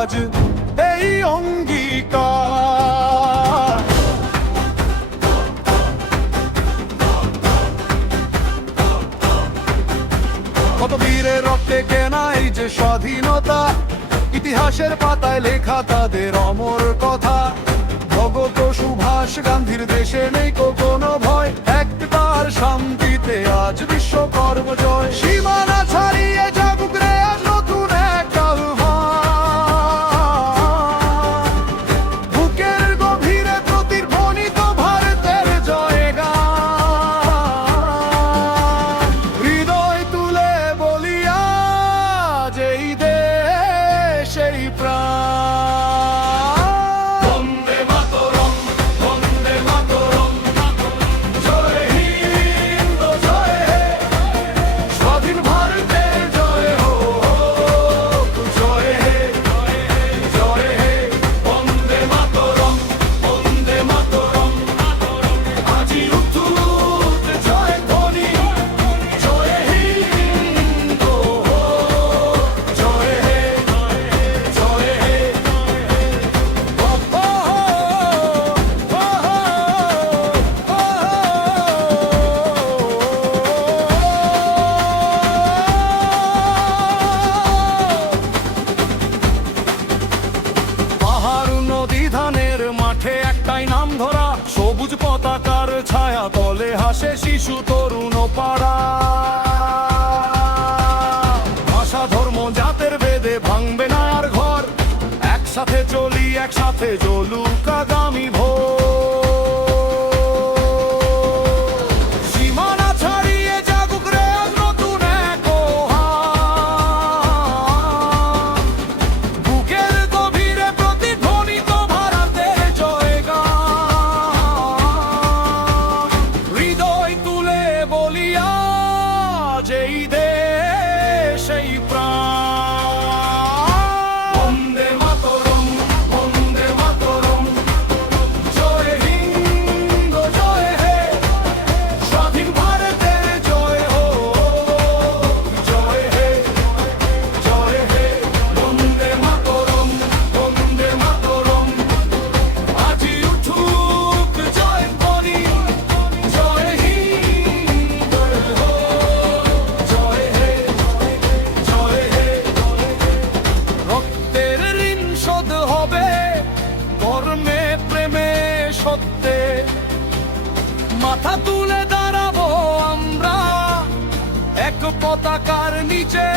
আজ এই অঙ্গীকার। কত বীরের রক্তে কেনা এই যে স্বাধীনতা, ইতিহাসের পাতায় লেখা তাদের অমর কথা। ভগত সুভাষ গান্ধীর দেশে নেই কোনো ভয়, একটার শান্তিতে আজ বিশ্ব কর্মজয়। সীমানা ছাড়িয়ে জাগুক রে আজ নতুন এক আহ্বান, বুকের গভীরে প্রতিধ্বনিত ভারতের জয়গান। হৃদয় তুলে বলিয়া যেই দেশ এই প্রাণ। বন্দে মাতরম, বন্দে মাতরম, জয় হিন্দ জয় হে, স্বাধীন ভারতের জয় হোক, জয় হে জয় হে। বন্দে মাতরম, বন্দে মাতরম, আজি উঠুক জয় ধ্বনি, জয় হিন্দ হোক, জয় হে জয় হে। পাহাড় নদী ধানের মাঠে একটাই নাম ধরা, সবুজ পতাকার ছায়া তলে হাসে শিশু তরুণ পাড়া। ভাষা ধর্ম জাতের ভেদে ভাঙবে না আর ঘর, একসাথে চলি একসাথে জ্বলুক আগামী ভোর। সীমানা ছাড়িয়ে জাগুক রে আজ নতুন এক আহ্বান, বুকের গভীরে প্রতিধ্বনিত ভারতের জয়গান। হৃদয় তুলে বলিয়া যেই দেশ এই প্রাণ। বন্দে মাতরম, বন্দে মাতরম, জয় হিন্দ জয় হে, স্বাধীন ভারতের জয় হোক, জয় হে জয় হে। বন্দে মাতরম, বন্দে মাতরম, আজি উঠুক জয় ধ্বনি, জয় হিন্দ হোক, জয় হে জয় হে। রক্তের ঋণ শোধ হবে কর্মে প্রেমে সত্যে, মাথা তুলে দাঁড়াবো আমরা এক পতাকার নিচে।